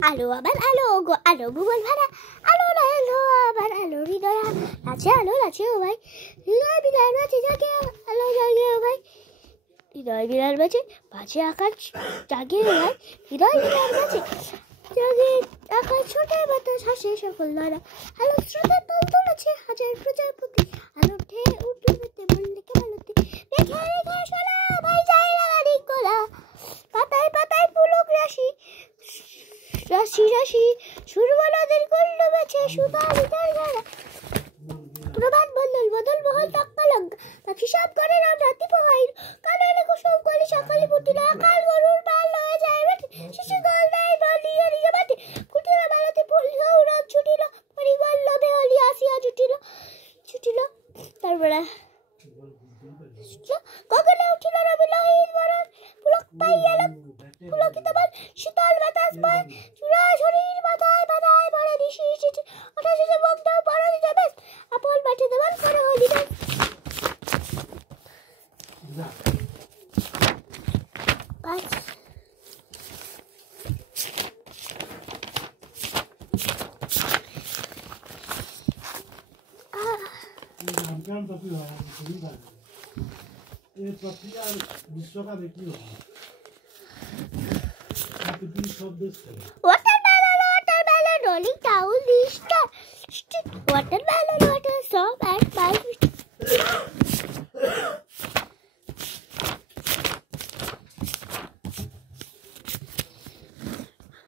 আলো আবার আলো গো আলো ভুবন ভাড়া আলো আলো আবার আলো হৃদয় আছে আলো আছে ও ভাই হৃদয় বিলার বাজে জাগে আলো জাগে ও ভাই হৃদয় বিলার বাজে বাজে আকাশ জাগে ও ভাই হৃদয় বিলার বাজে জাগে আকাশ ছোটে বাতাস হাসে সকল দ্বারা আলো স্রোতে তল তুলেছে হাজার প্রজাপতি আলো উঠে উঠে উঠে মল্লিকে আলোতে রেখে রেখে সোলা ভাই যাই লাগারি কোলা পাতায় পাতায় পুলক রাশি রাশি রাশি সুরবলদের করল বেছে সুতা বিতার গাড়া প্রভাত বদল বদল বহল টাক্কালঙ্ক পাখি সব করে রাম রাতি পোহাইল কালে লেখো সব কলি সকালে ফুটিল আকাল গরুর পাল লয়ে যায় বেটি শিশু গল দেয় বলি নিজে বাটি ফুটিল বেলাতে ফুল গৌরব ছুটিল পরিগল লোভে হলি আসিয়া ছুটিল তারপরে গগনে উঠিল রবি লোহিত বরণ পুলক পাইয়া পুলকিত বল শীতল বাতাস বয় চূড়া শরীর মাথায় বাধায় পড়ে ঋষি অঠাশে মুগ্ধ পড়ে যাবে আপন মাঠে দেওয়াল করে হলি না watermelon rolling down the street watermelon